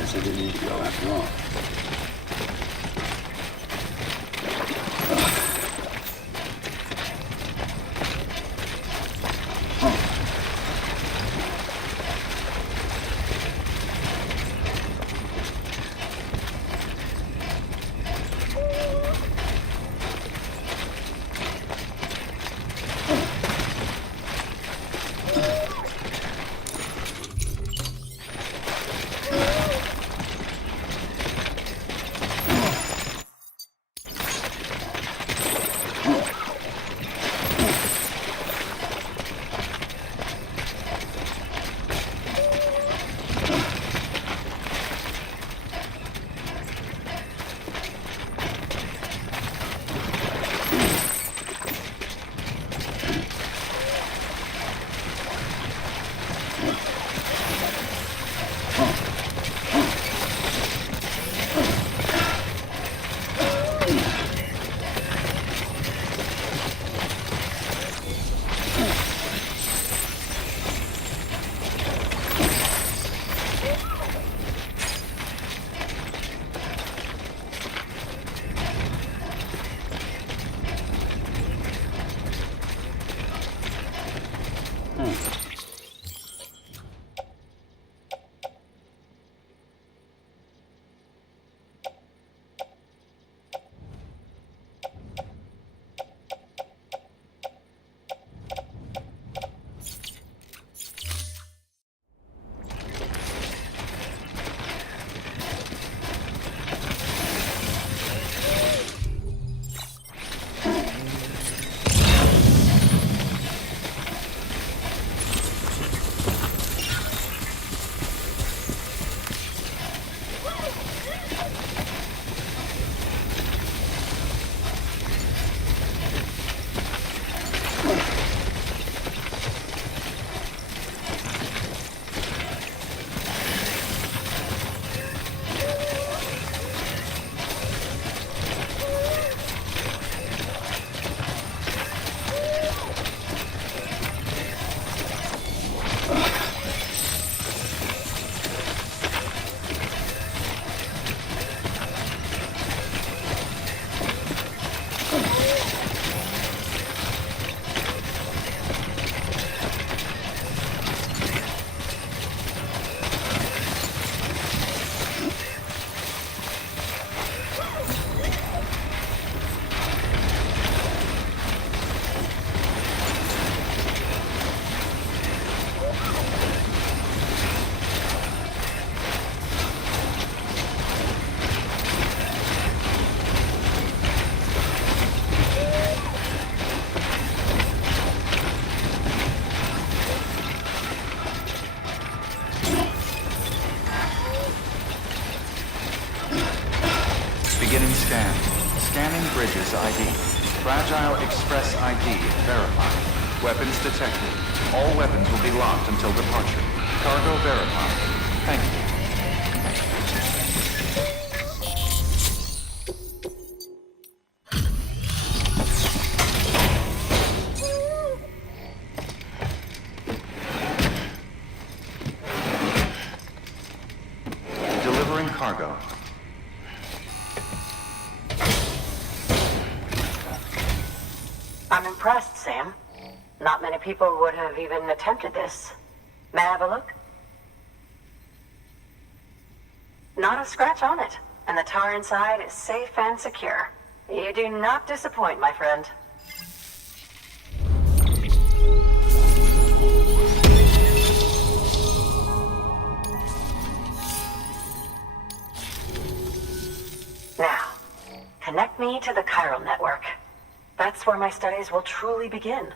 Guess I didn't need to go after all. Beginning scan. Scanning bridges ID. Fragile Express ID verified. Weapons detected. All weapons will be locked until departure. Cargo verified. Thank you. Delivering cargo. I'm impressed, Sam. Not many people would have even attempted this. May I have a look? Not a scratch on it, and the tar inside is safe and secure. You do not disappoint, my friend. Now, connect me to the chiral network. That's where my studies will truly begin.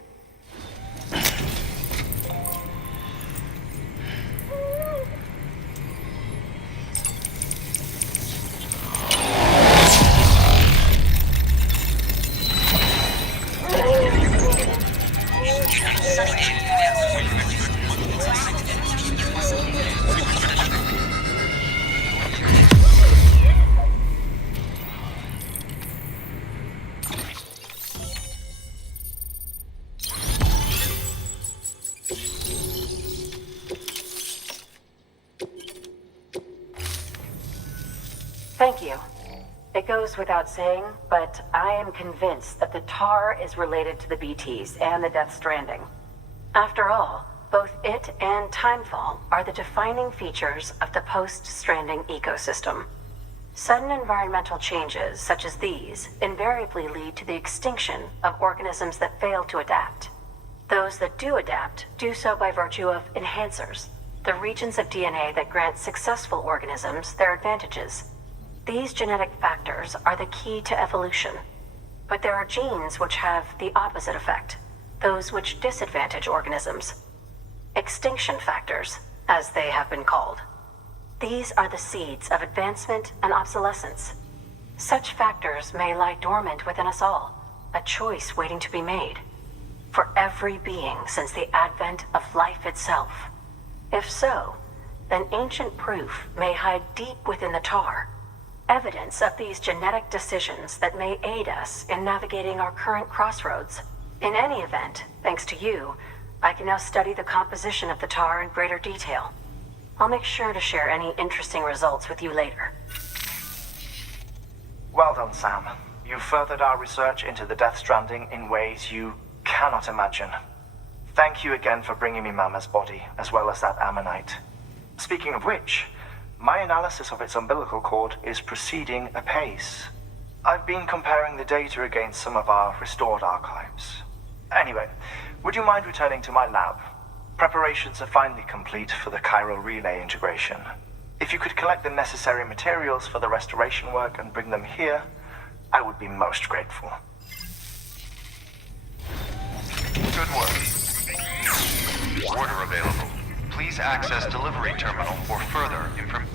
Thank you. It goes without saying, but I am convinced that the tar is related to the BTs and the Death Stranding. After all, both it and Timefall are the defining features of the post-Stranding ecosystem. Sudden environmental changes such as these invariably lead to the extinction of organisms that fail to adapt. Those that do adapt do so by virtue of enhancers, the regions of DNA that grant successful organisms their advantages. These genetic factors are the key to evolution. But there are genes which have the opposite effect, those which disadvantage organisms. Extinction factors, as they have been called. These are the seeds of advancement and obsolescence. Such factors may lie dormant within us all, a choice waiting to be made. For every being since the advent of life itself. If so, then ancient proof may hide deep within the tar. Evidence of these genetic decisions that may aid us in navigating our current crossroads. In any event, thanks to you, I can now study the composition of the tar in greater detail. I'll make sure to share any interesting results with you later. Well done, Sam. You've furthered our research into the Death Stranding in ways you cannot imagine. Thank you again for bringing me Mama's body, as well as that ammonite. Speaking of which, my analysis of its umbilical cord is proceeding apace. I've been comparing the data against some of our restored archives. Anyway, would you mind returning to my lab? Preparations are finally complete for the chiral relay integration. If you could collect the necessary materials for the restoration work and bring them here, I would be most grateful. Good work. Order available. Please access delivery terminal for further information.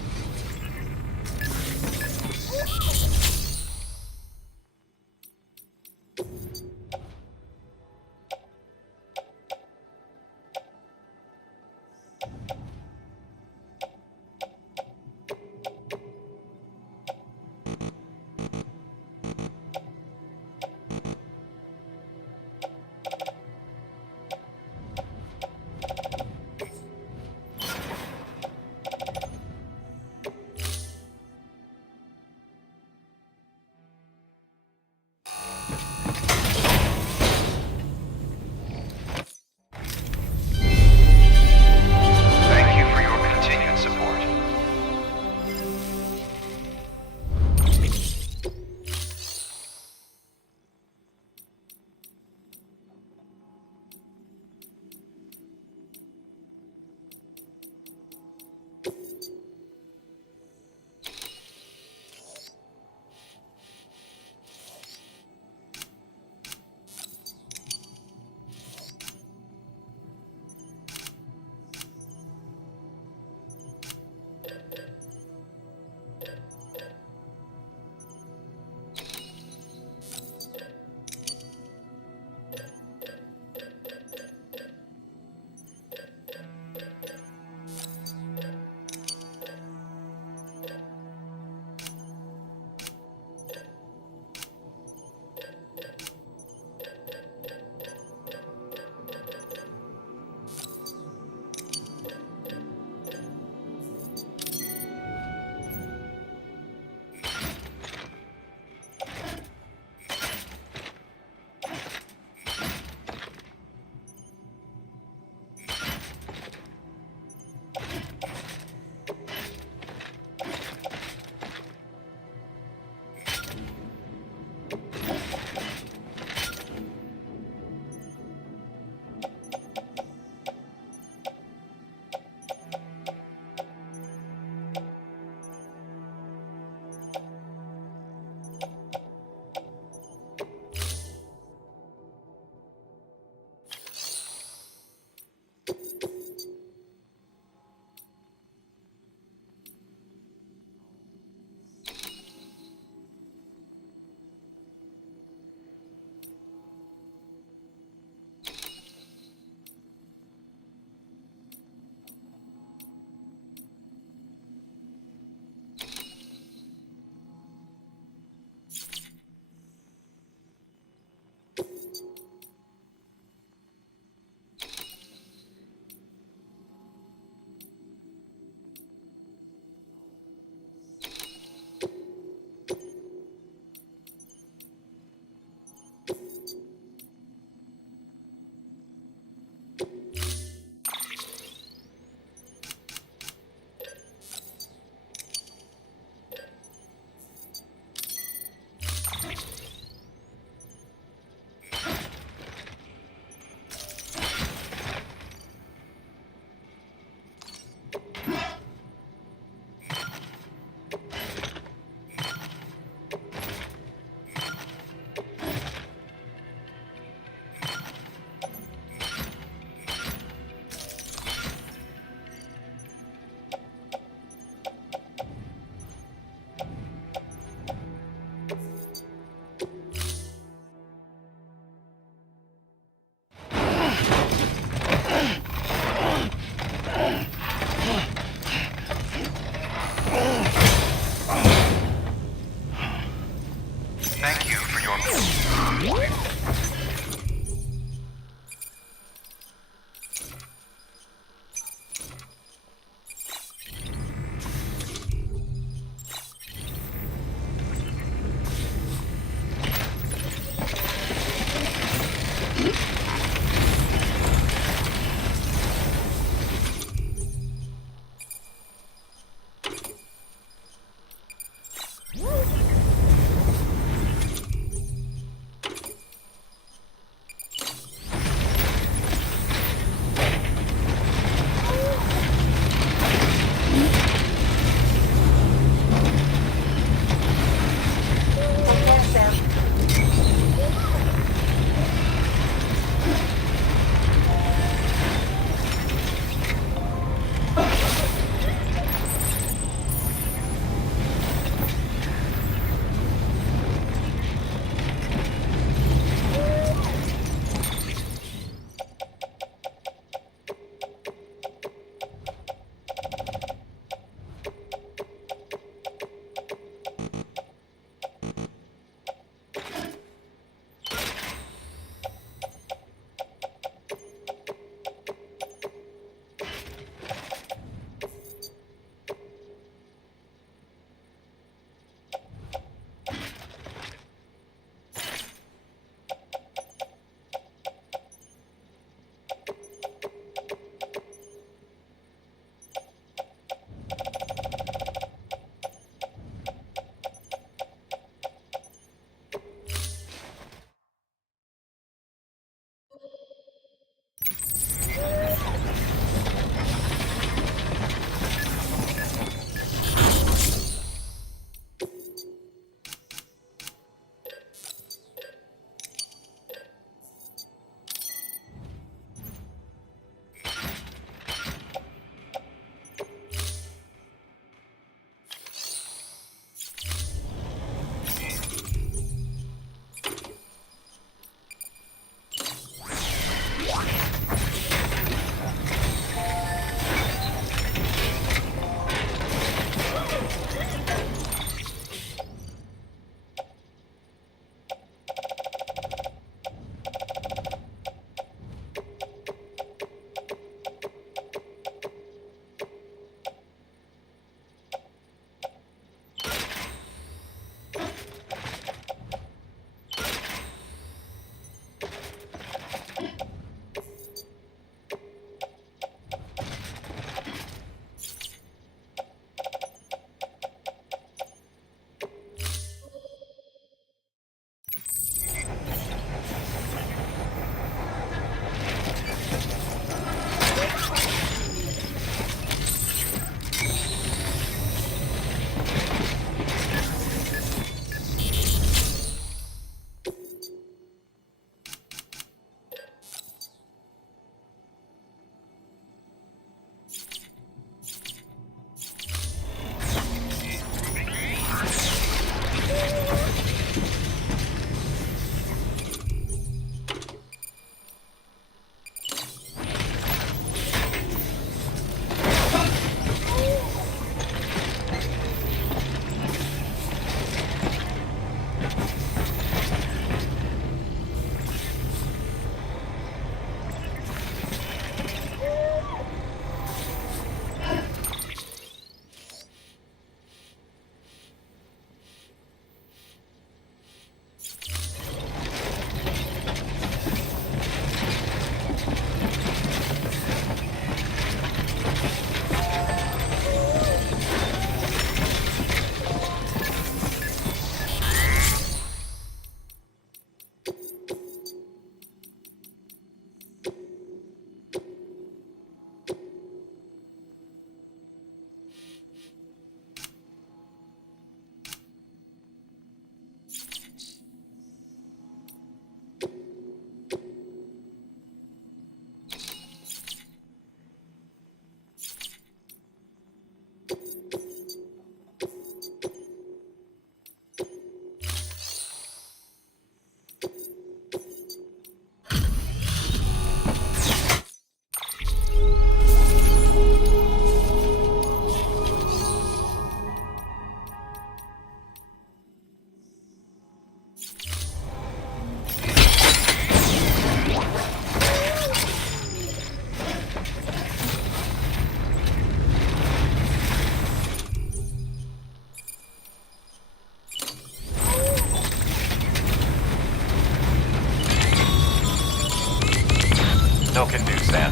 good news then.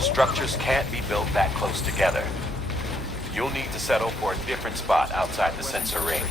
Structures can't be built that close together. You'll need to settle for a different spot outside the sensor ring.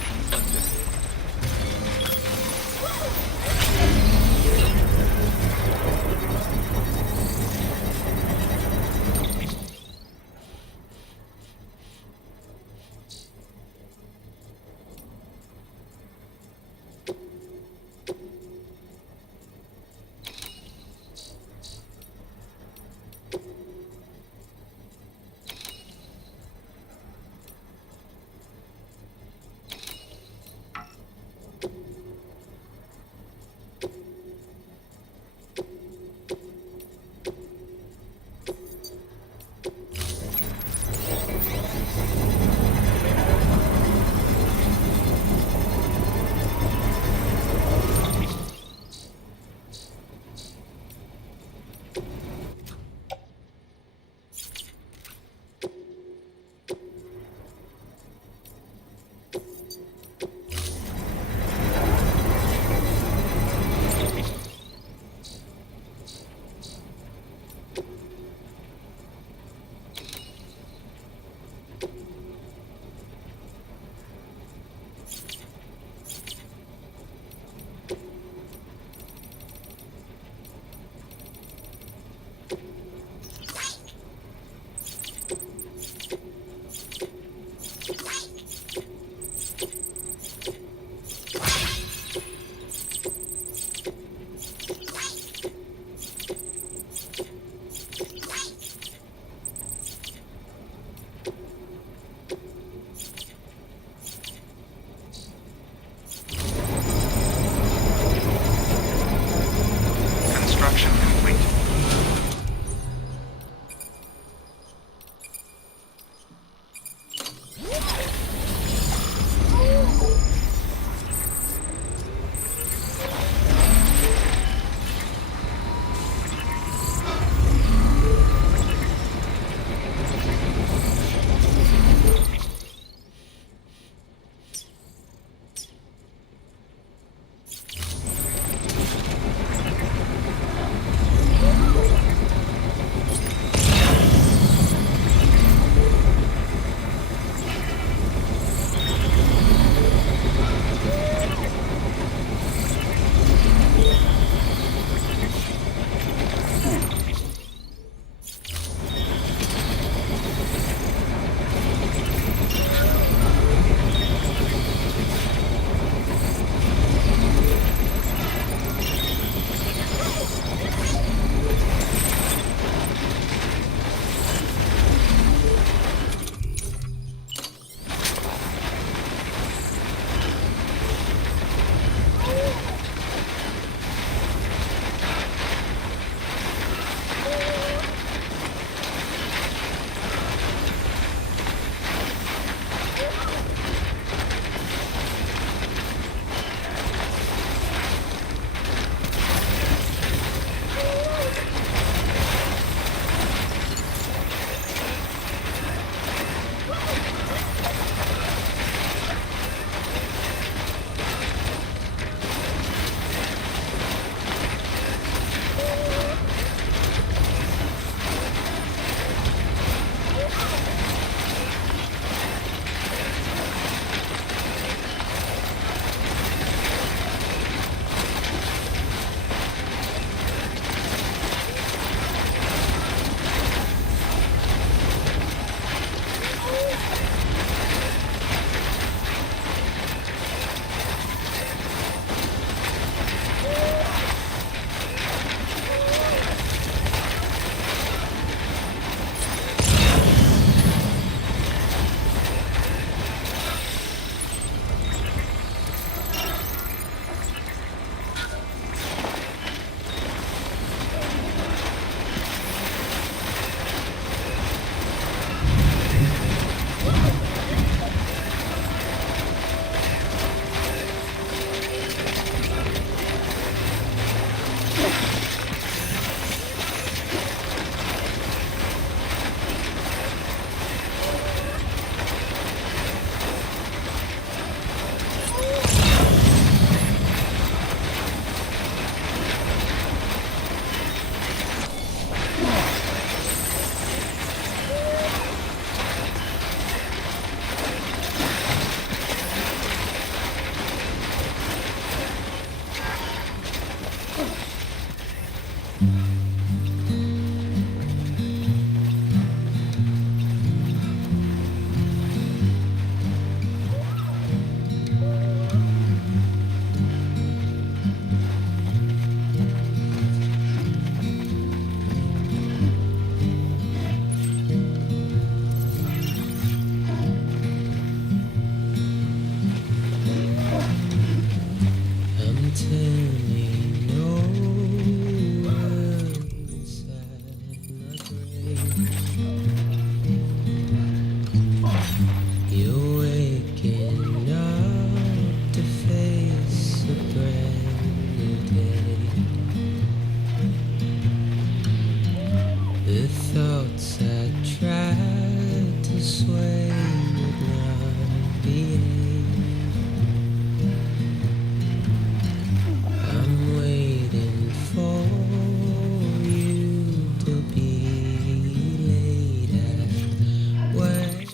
thoughts I tried to sway would not behave. I'm waiting for you to be later. Wait.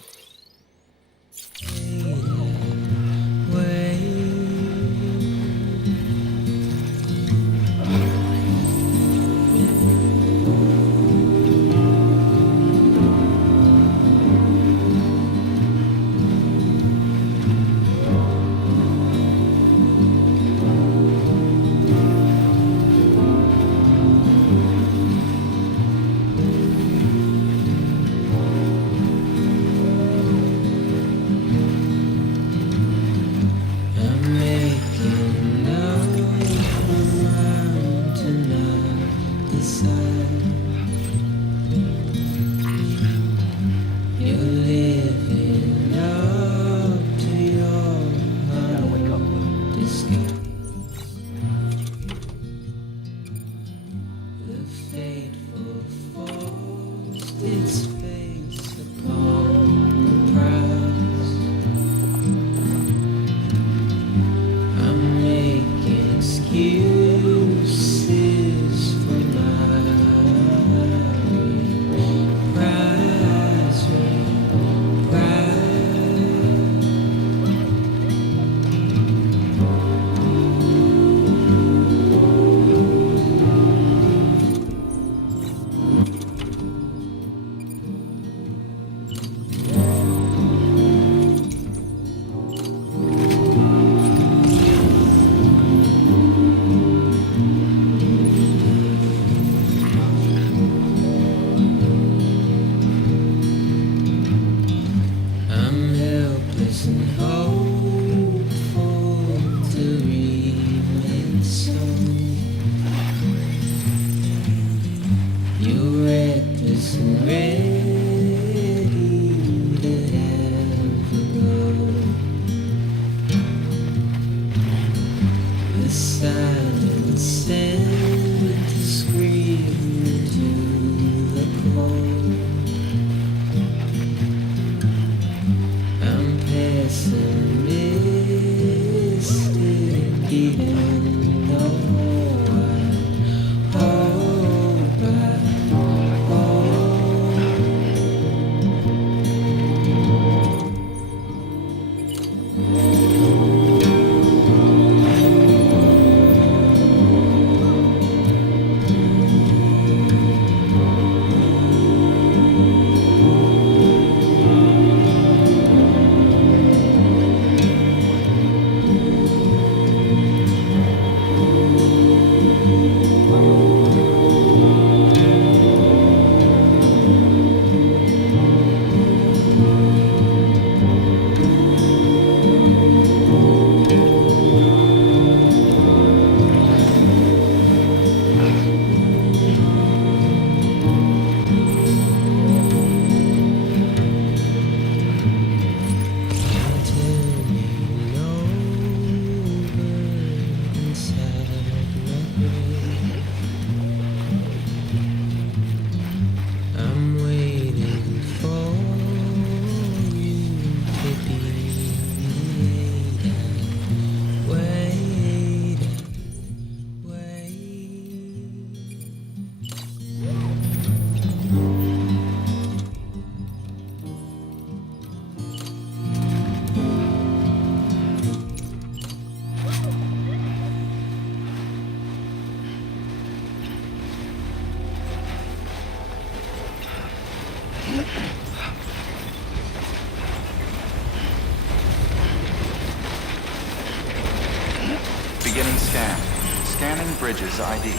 Beginning scan. Scanning bridges ID.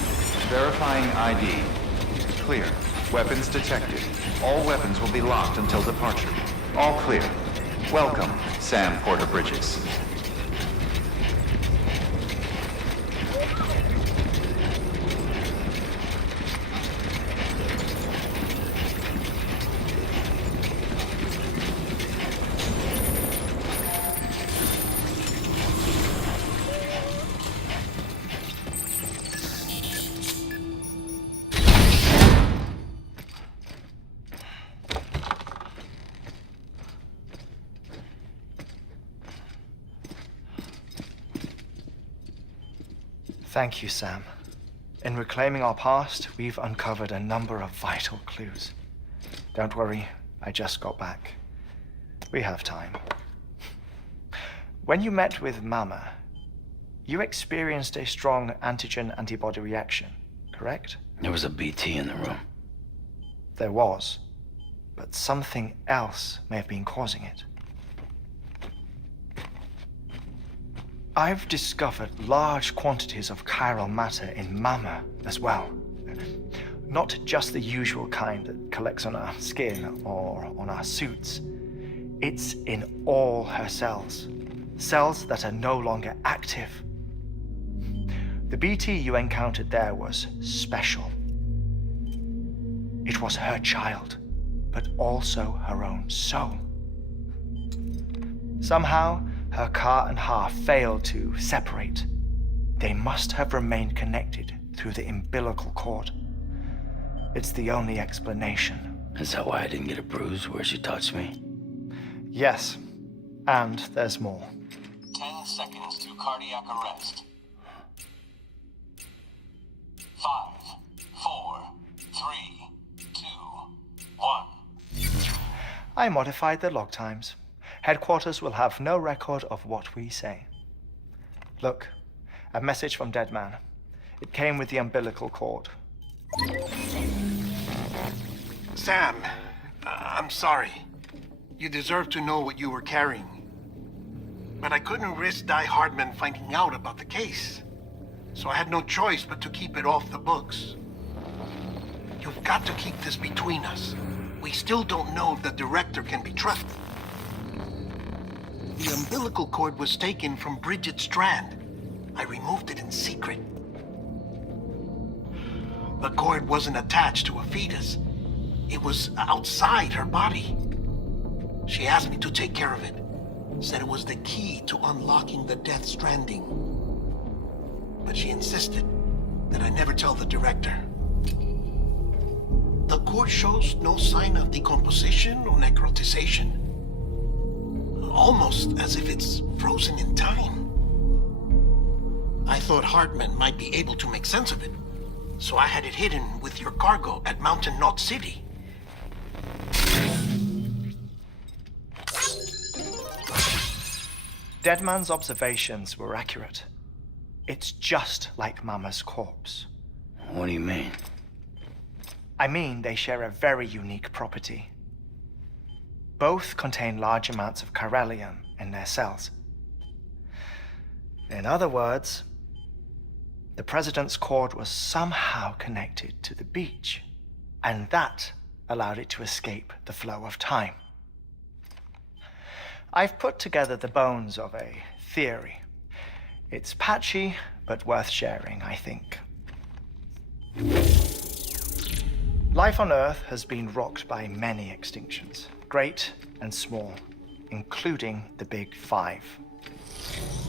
Verifying ID. Clear. Weapons detected. All weapons will be locked until departure. All clear. Welcome, Sam Porter Bridges. Thank you, Sam. In reclaiming our past, we've uncovered a number of vital clues. Don't worry, I just got back. We have time. When you met with Mama, you experienced a strong antigen-antibody reaction, correct? There was a BT in the room. There was, but something else may have been causing it. I've discovered large quantities of chiral matter in Mama as well. Not just the usual kind that collects on our skin or on our suits. It's in all her cells. Cells that are no longer active. The BT you encountered there was special. It was her child, but also her own soul. Somehow, her car and half failed to separate. They must have remained connected through the umbilical cord. It's the only explanation. Is that why I didn't get a bruise where she touched me? Yes, and there's more. 10 seconds to cardiac arrest. 5, 4, 3, 2, 1. I modified the log times. Headquarters will have no record of what we say. Look, a message from Deadman. It came with the umbilical cord. Sam, I'm sorry. You deserve to know what you were carrying. But I couldn't risk Die Hardman finding out about the case. So I had no choice but to keep it off the books. You've got to keep this between us. We still don't know if the director can be trusted. The umbilical cord was taken from Bridget Strand. I removed it in secret. The cord wasn't attached to a fetus. It was outside her body. She asked me to take care of it. Said it was the key to unlocking the Death Stranding. But she insisted that I never tell the director. The cord shows no sign of decomposition or necrotization. Almost as if it's frozen in time. I thought Hartman might be able to make sense of it, so I had it hidden with your cargo at Mountain Knot City. Deadman's observations were accurate. It's just like Mama's corpse. What do you mean? I mean, they share a very unique property. Both contain large amounts of chiralium in their cells. In other words, the president's cord was somehow connected to the beach, and that allowed it to escape the flow of time. I've put together the bones of a theory. It's patchy, but worth sharing, I think. Life on Earth has been rocked by many extinctions, great and small, including the Big Five.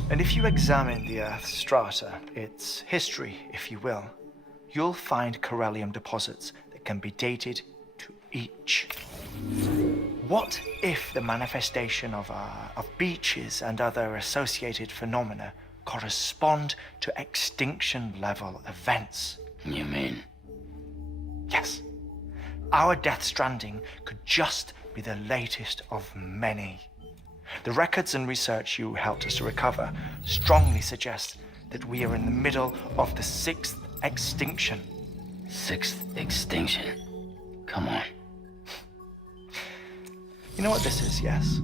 And if you examine the Earth's strata, its history, if you will, you'll find chiralium deposits that can be dated to each. What if the manifestation of beaches and other associated phenomena correspond to extinction-level events? You mean? Yes. Our Death Stranding could just be the latest of many. The records and research you helped us to recover strongly suggest that we are in the middle of the 6th extinction. 6th extinction? Come on. You know what this is, yes?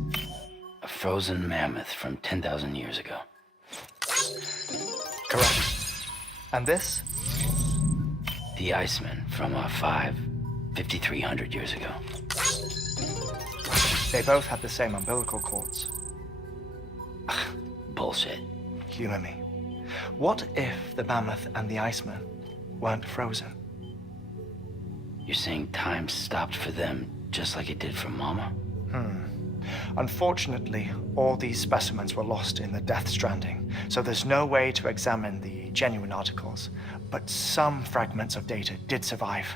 A frozen mammoth from 10,000 years ago. Correct. And this? The Iceman from 5,300 years ago. They both have the same umbilical cords. Bullshit. Humor me. What if the mammoth and the Iceman weren't frozen? You're saying time stopped for them just like it did for Mama? Unfortunately, all these specimens were lost in the Death Stranding, so there's no way to examine the genuine articles, but some fragments of data did survive.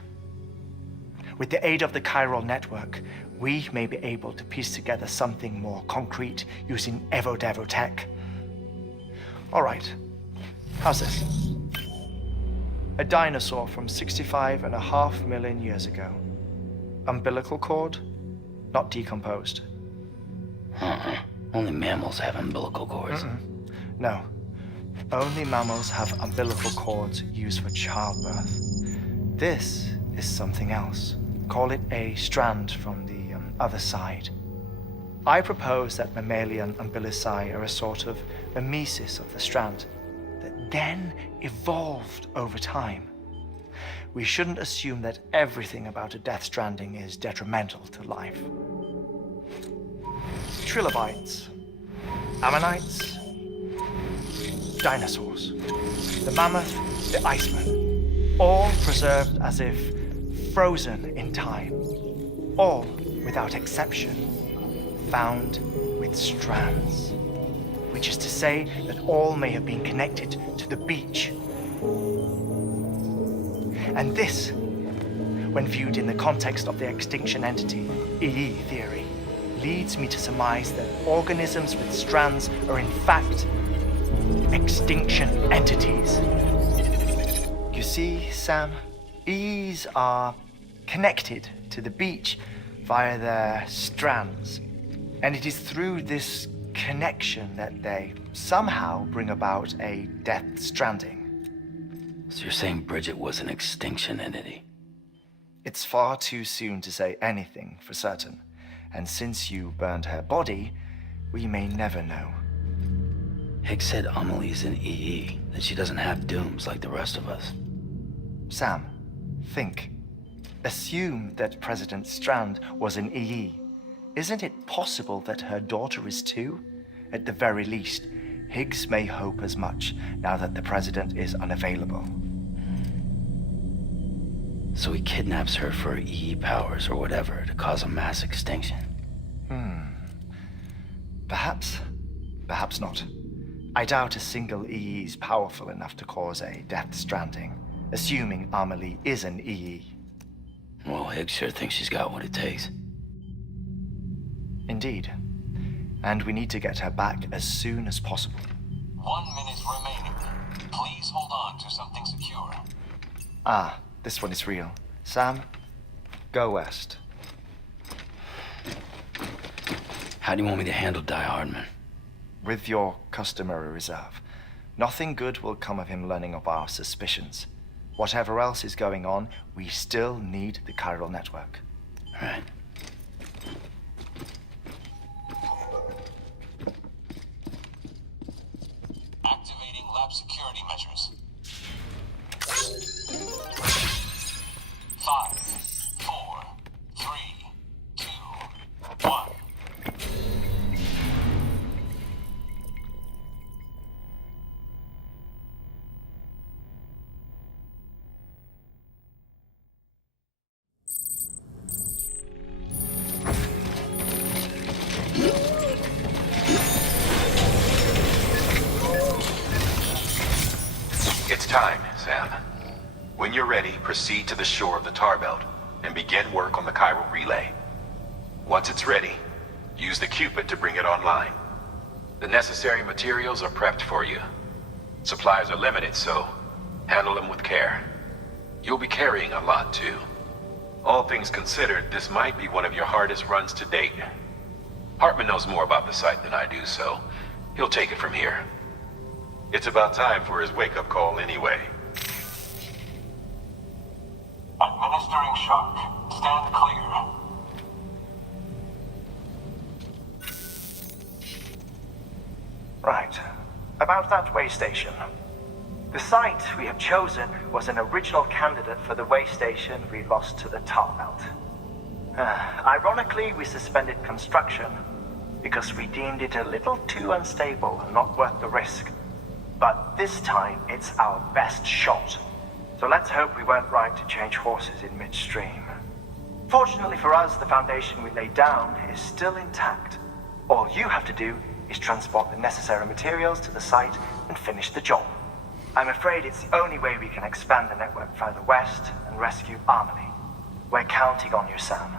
With the aid of the chiral network, we may be able to piece together something more concrete using Evo Devo tech. All right, how's this? A dinosaur from 65.5 million years ago. Umbilical cord, not decomposed. Only mammals have umbilical cords. No. Only mammals have umbilical cords used for childbirth. This is something else. Call it a strand from the other side. I propose that mammalian umbilici are a sort of mimesis of the strand that then evolved over time. We shouldn't assume that everything about a Death Stranding is detrimental to life. Trilobites, ammonites, dinosaurs, the mammoth, the iceman, all preserved as if frozen in time, all without exception found with strands, which is to say that all may have been connected to the beach. And this, when viewed in the context of the extinction entity, EE theory, leads me to surmise that organisms with strands are in fact extinction entities. You see, Sam, EEs are connected to the beach via their strands, and it is through this connection that they somehow bring about a Death Stranding. So you're saying Bridget was an extinction entity? It's far too soon to say anything for certain, and since you burned her body, we may never know. Higgs said Amelie's an EE, that she doesn't have dooms like the rest of us. Sam, think. Assume that President Strand was an EE. Isn't it possible that her daughter is too? At the very least, Higgs may hope as much now that the president is unavailable. So he kidnaps her for EE powers or whatever to cause a mass extinction. Perhaps not. I doubt a single EE is powerful enough to cause a Death Stranding, assuming Amelie is an EE. Well, Higgs sure thinks she's got what it takes. Indeed. And we need to get her back as soon as possible. 1 minute remaining. Please hold on to something secure. Ah, this one is real. Sam, go west. How do you want me to handle Die Hardman? With your customary reserve. Nothing good will come of him learning of our suspicions. Whatever else is going on, we still need the chiral network. Right. Activating lab security measures. 5, 4, 3, 2, 1. It's time, Sam. When you're ready, proceed to the shore of the tar belt and begin work on the chiral relay. Once it's ready, use the Cupid to bring it online. The necessary materials are prepped for you. Supplies are limited, so handle them with care. You'll be carrying a lot, too. All things considered, this might be one of your hardest runs to date. Hartman knows more about the site than I do, so he'll take it from here. It's about time for his wake-up call anyway. Administering shock. Stand clear. Right. About that way station. The site we have chosen was an original candidate for the way station we lost to the tar belt. Ironically, we suspended construction because we deemed it a little too unstable and not worth the risk. But this time, it's our best shot. So let's hope we weren't right to change horses in midstream. Fortunately for us, the foundation we laid down is still intact. All you have to do is transport the necessary materials to the site and finish the job. I'm afraid it's the only way we can expand the network further west and rescue Amelie. We're counting on you, Sam.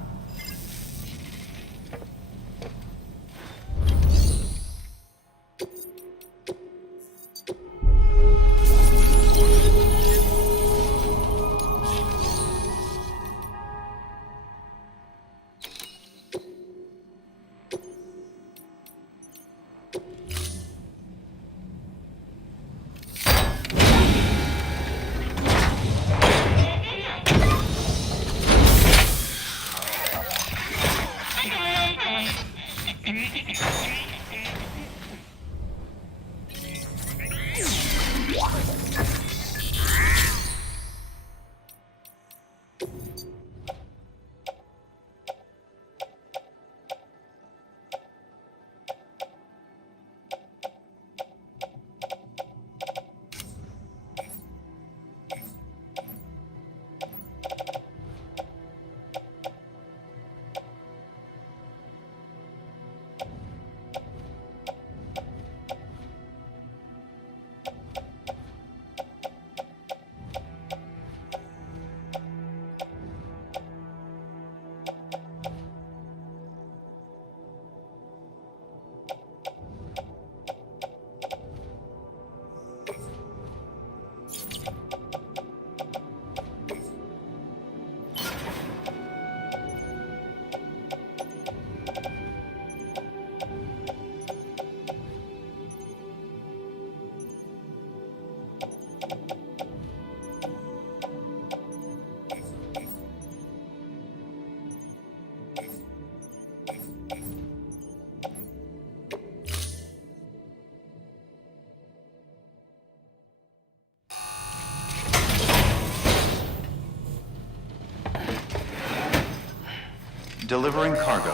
Delivering cargo.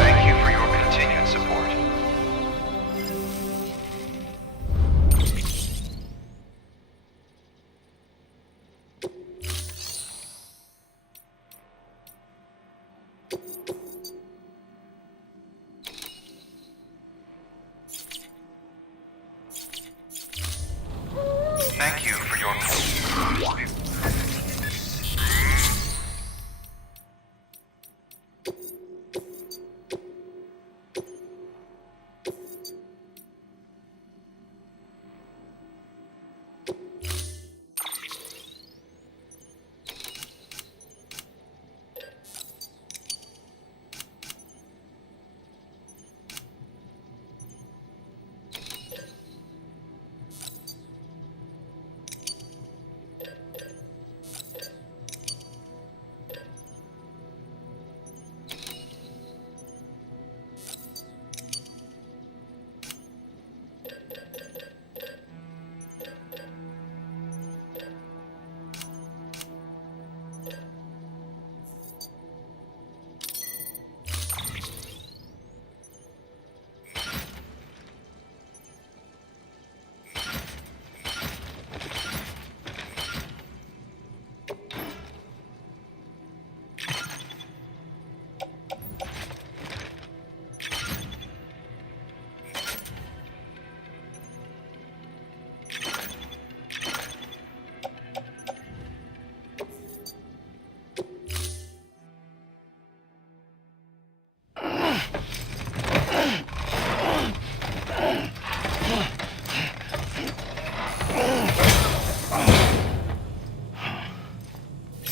Thank you for your continued support. Thank you for your...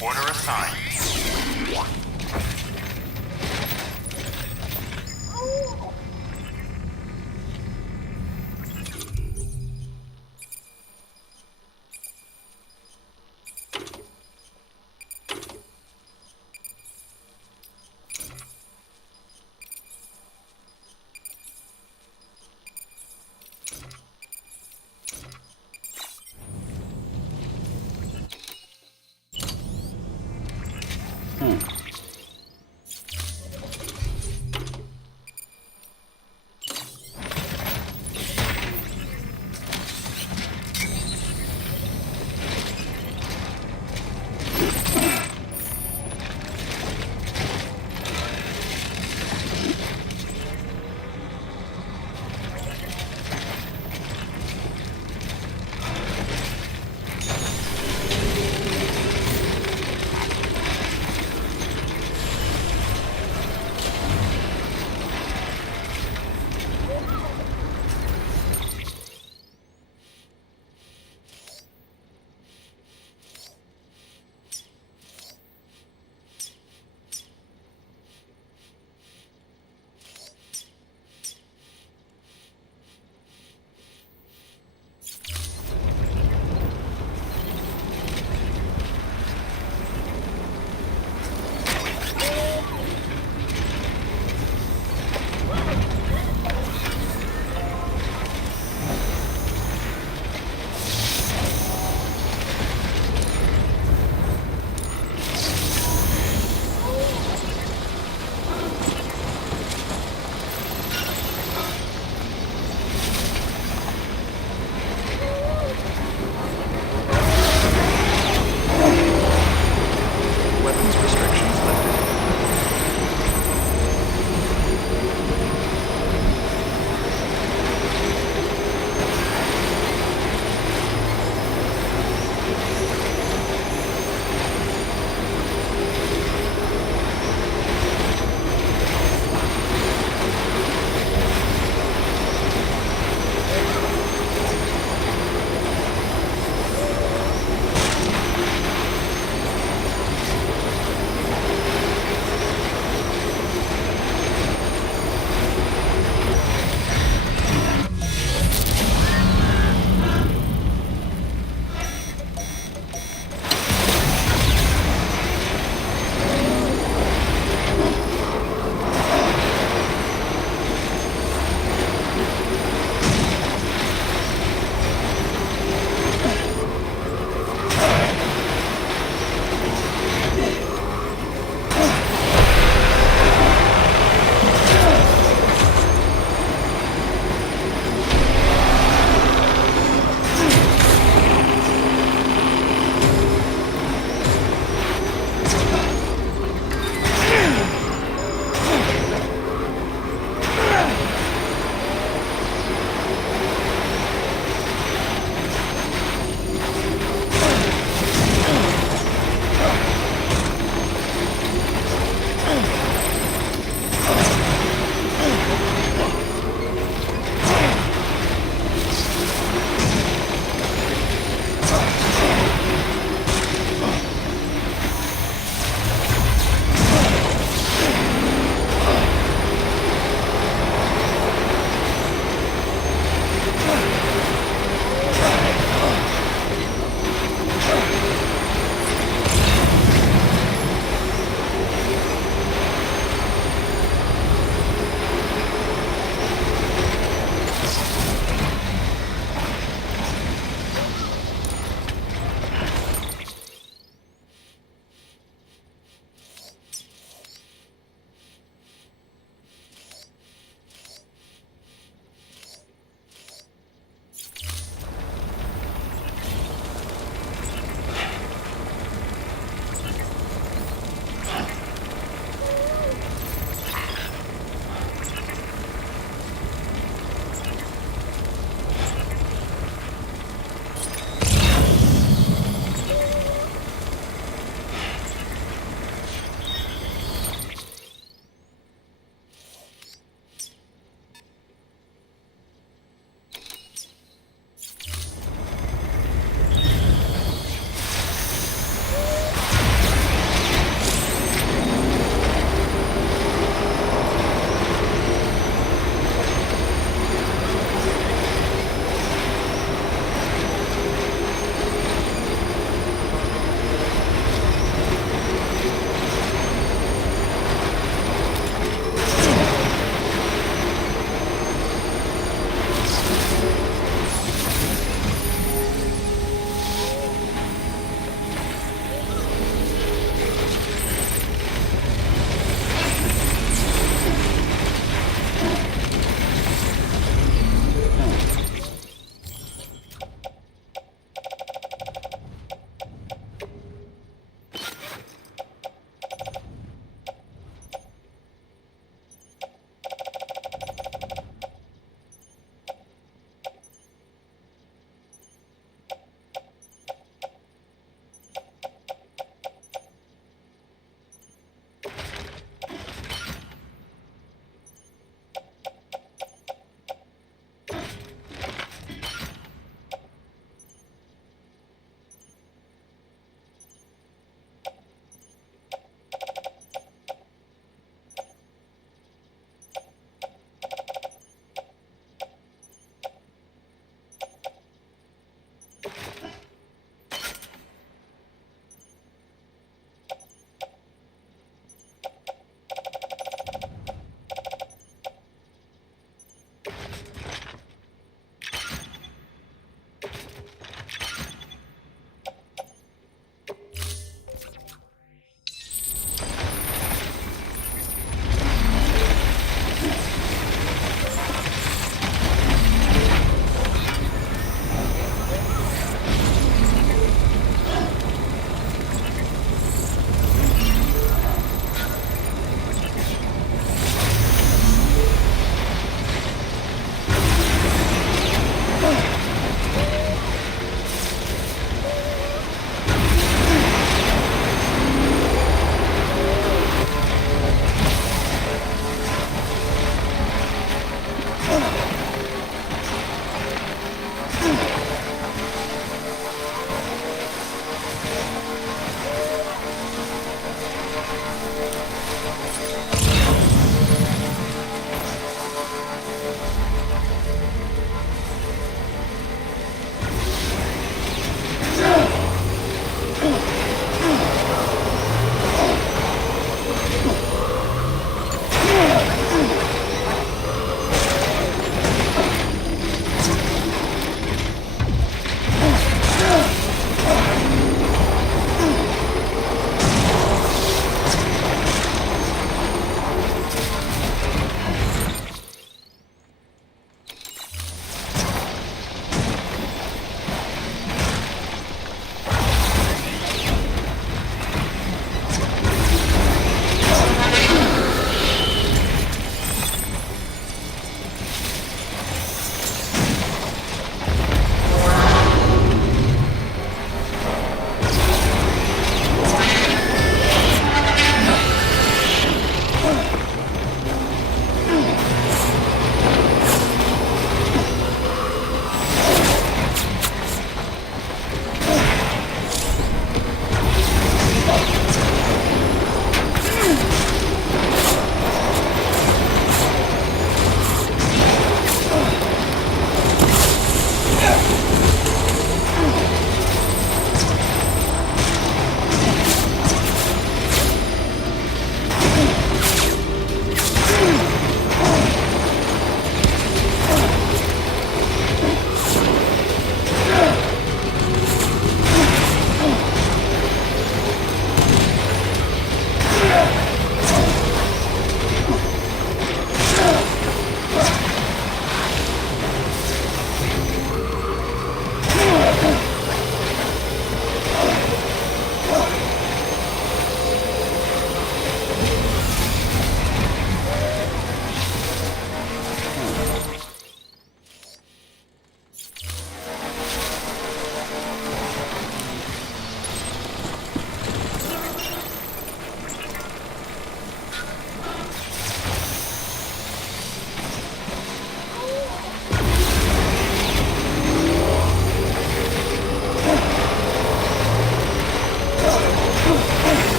Order assigned.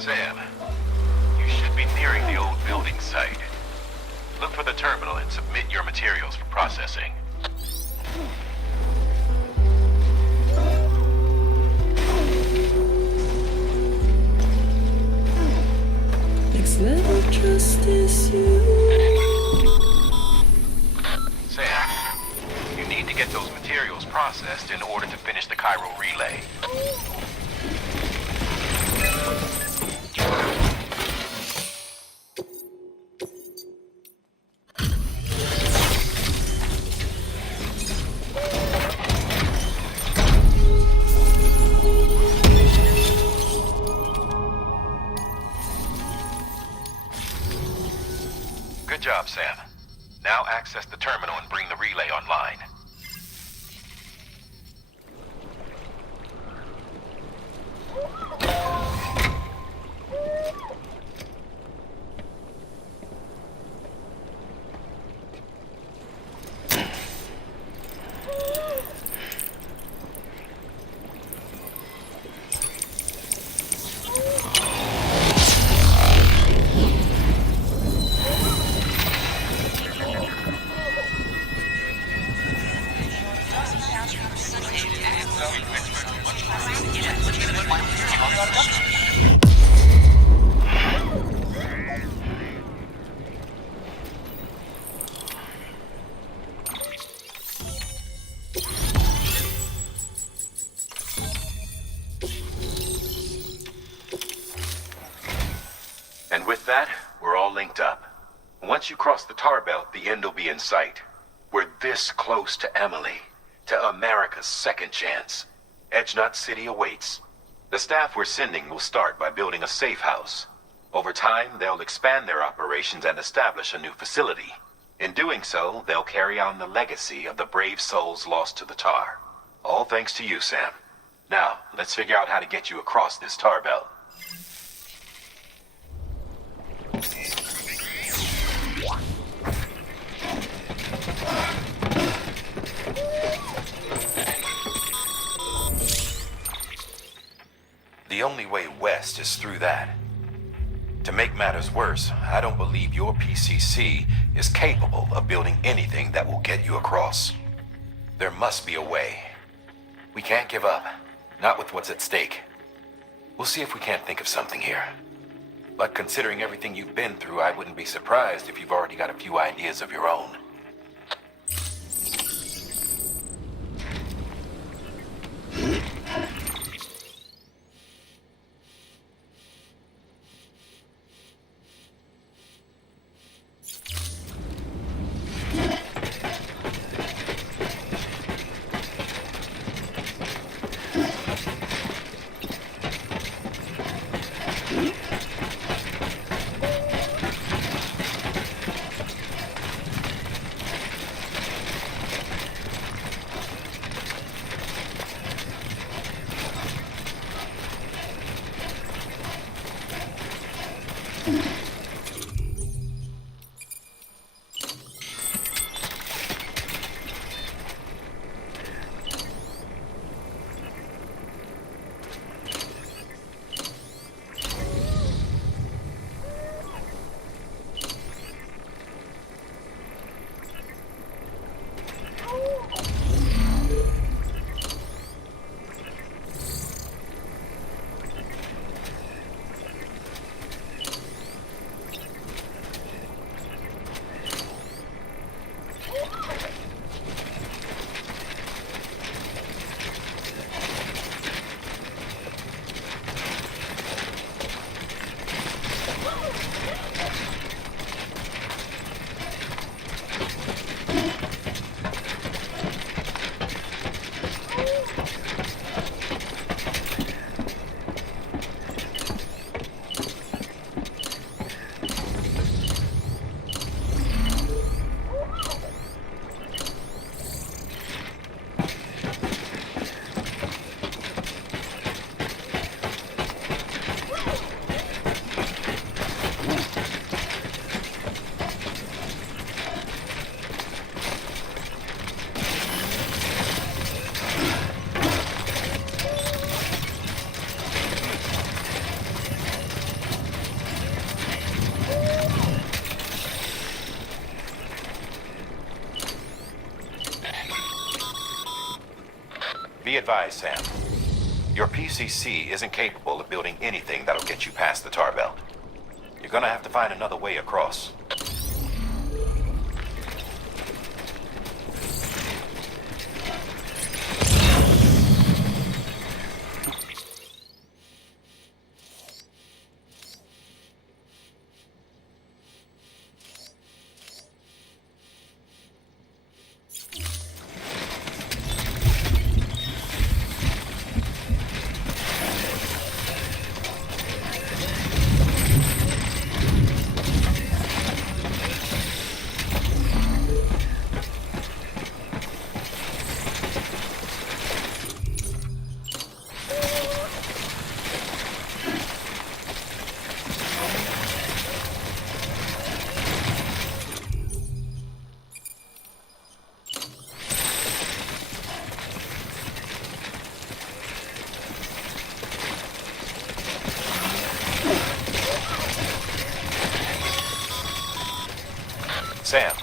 Sam, you should be nearing the old building site. Look for the terminal and submit your materials for processing. Next level trust is you. Sam, you need to get those materials processed in order to finish the Cairo relay. Good job, Sam. Now access the terminal and bring the relay online. And with that, we're all linked up. Once you cross the tar belt, the end will be in sight. We're this close to Emily, to America's second chance. Edgenut City awaits. The staff we're sending will start by building a safe house. Over time, they'll expand their operations and establish a new facility. In doing so, they'll carry on the legacy of the brave souls lost to the tar. All thanks to you, Sam. Now, let's figure out how to get you across this tar belt. The only way west is through that. To make matters worse, I don't believe your PCC is capable of building anything that will get you across. There must be a way. We can't give up, not with what's at stake. We'll see if we can't think of something here. But considering everything you've been through, I wouldn't be surprised if you've already got a few ideas of your own. advised, Sam. Your PCC isn't capable of building anything that'll get you past the tar belt. You're gonna have to find another way across. Sam.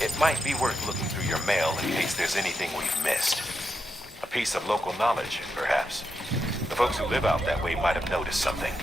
It might be worth looking through your mail in case there's anything we've missed. A piece of local knowledge, perhaps. The folks who live out that way might have noticed something.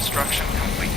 Construction complete.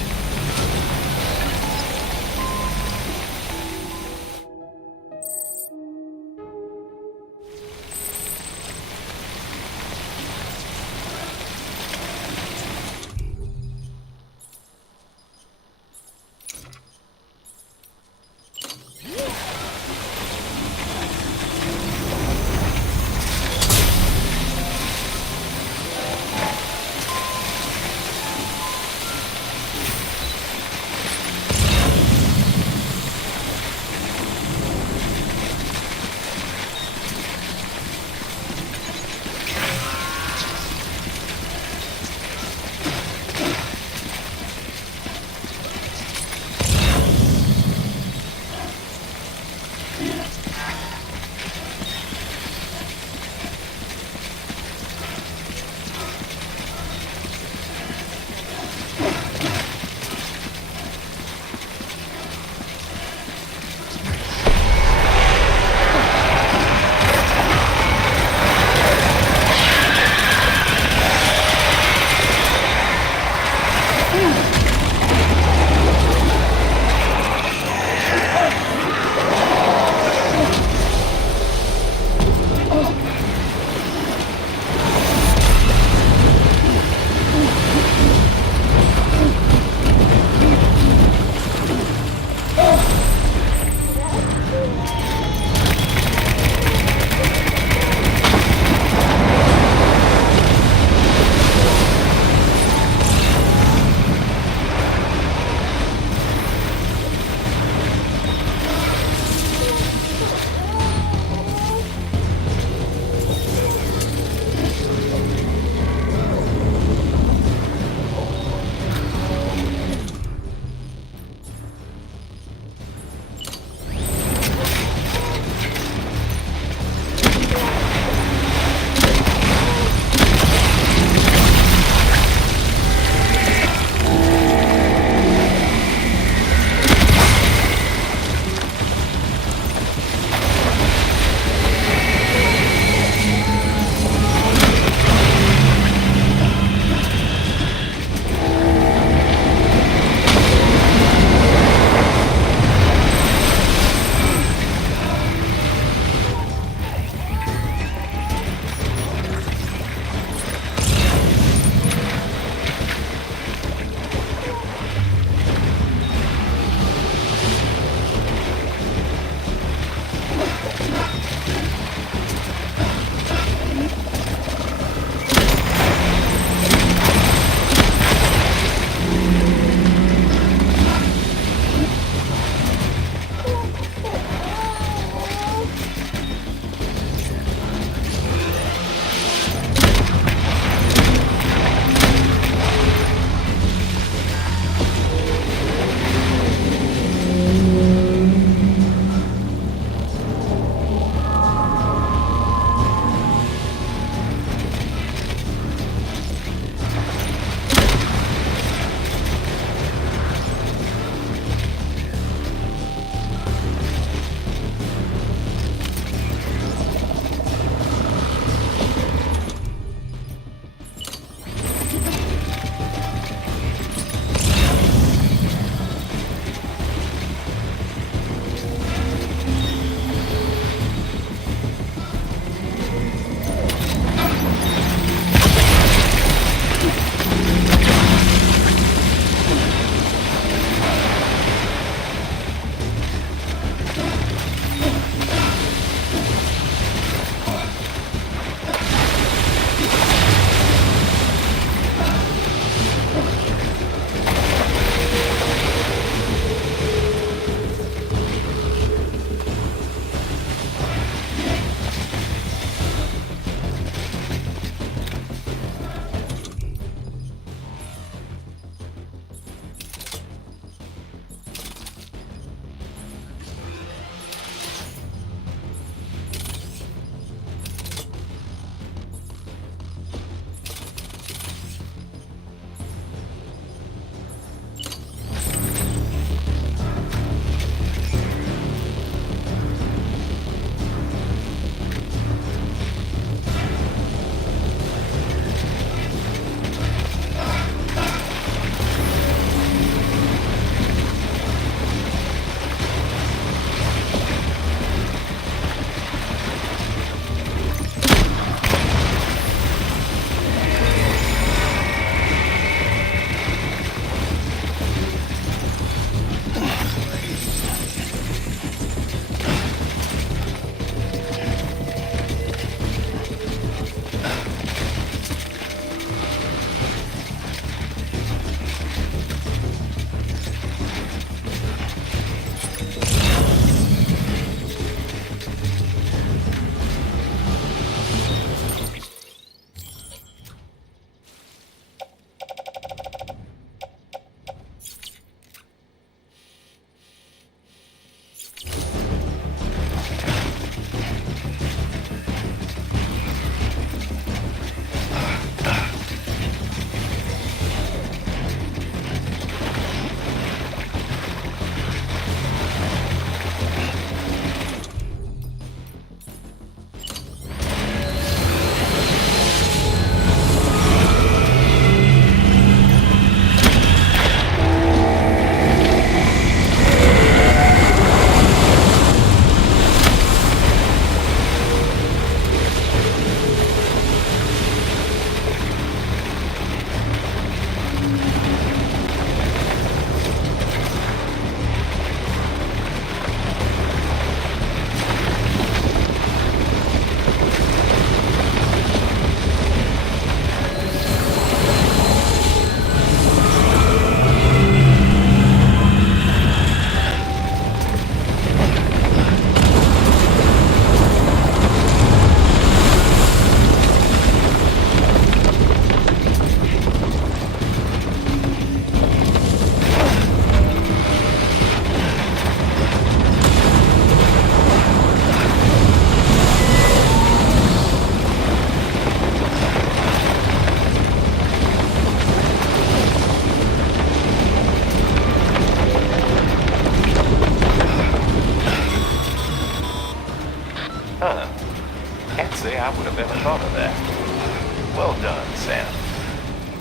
have ever thought of that. Well done, Sam.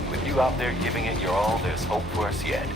With you out there giving it your all, there's hope for us yet.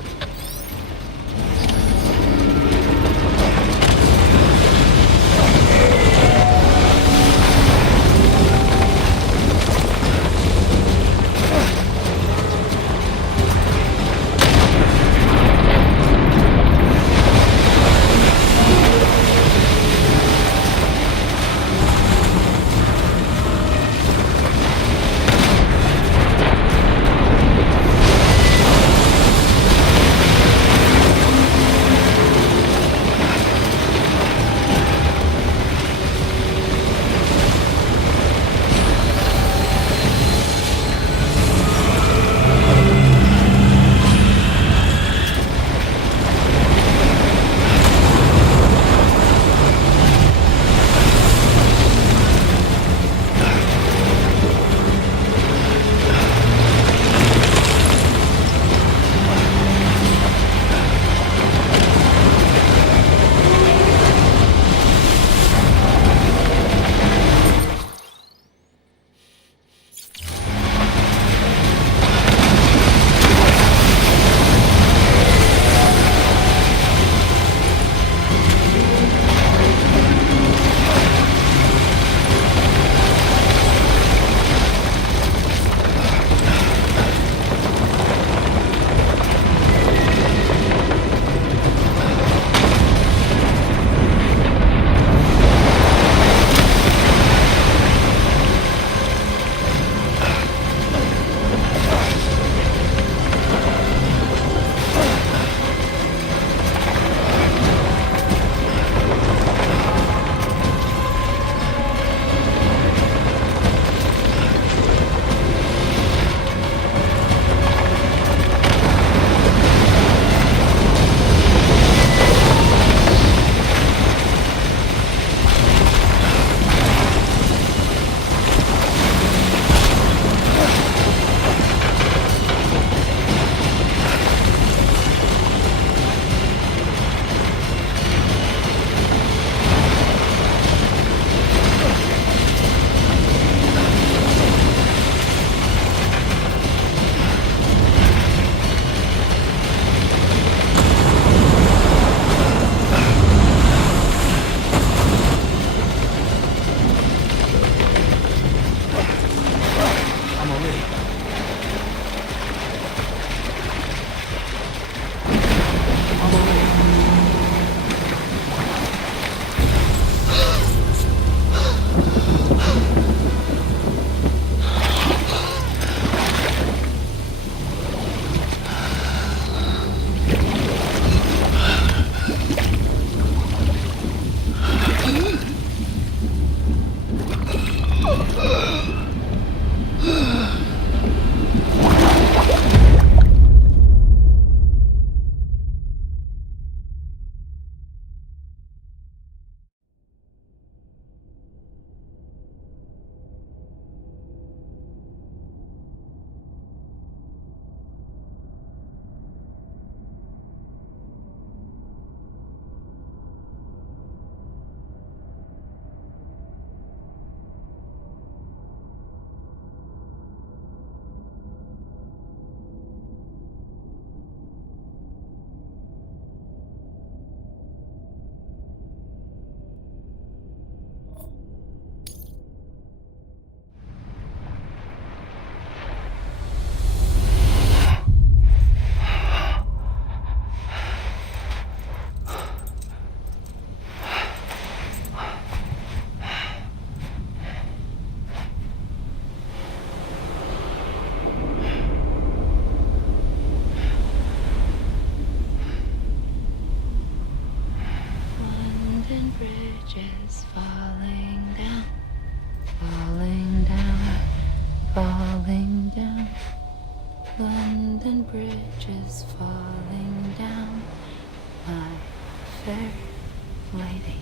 bridges falling down, falling down, falling down. London Bridge is falling down, my fair lady.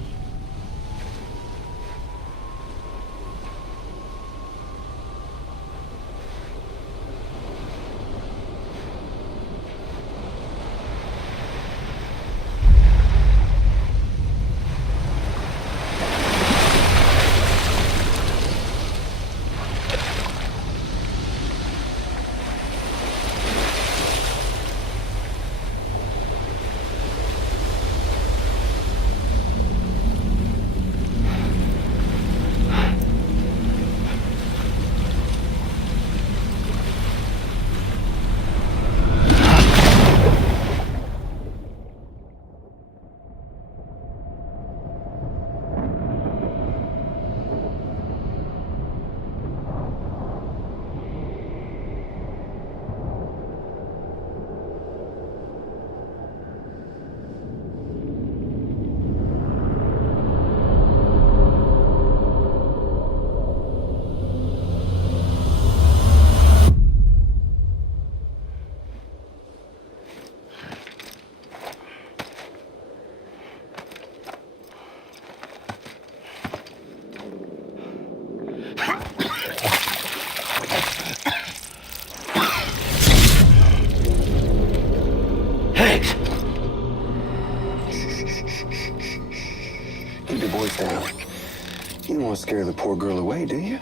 want to scare the poor girl away, do you?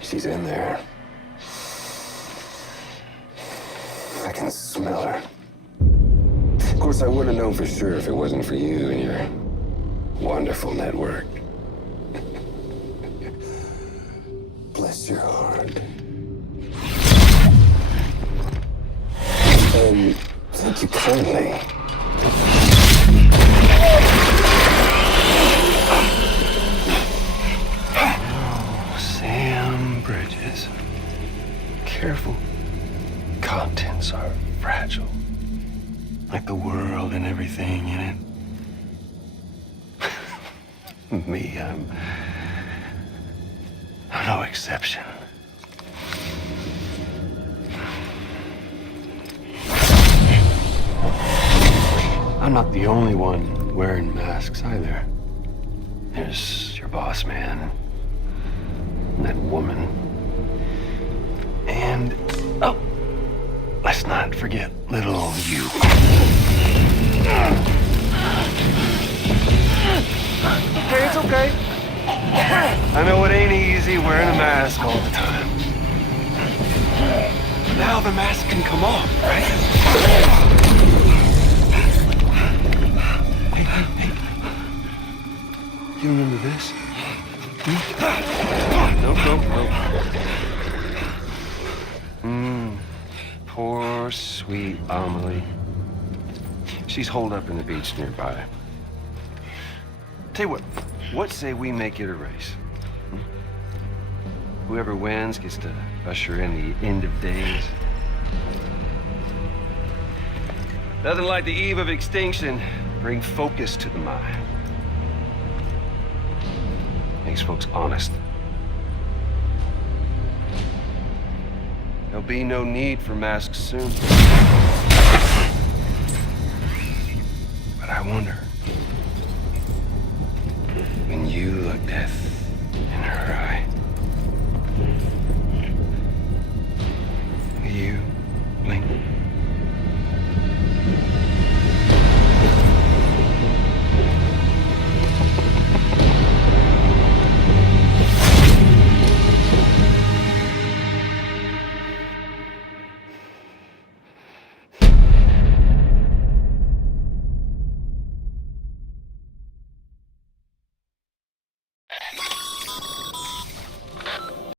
She's in there. I can smell her. Of course, I wouldn't have known for sure if it wasn't for you and your wonderful network. Bless your heart. And thank you kindly. Oh, Sam Bridges. Careful. Contents are fragile. Like the world and everything in it. Me, I'm no exception. I'm not the only one wearing masks either. There's your boss man, and that woman, and oh, let's not forget little you. Okay, it's okay. I know it ain't easy wearing a mask all the time. But now the mask can come off, right? Hey. You remember this? Nope. Poor, sweet Amelie. She's holed up in the beach nearby. Tell you what say we make it a race? Whoever wins gets to usher in the end of days. Nothing like the eve of extinction. Bring focus to the mind. Makes folks honest. There'll be no need for masks soon. But I wonder, when you look death in her eye,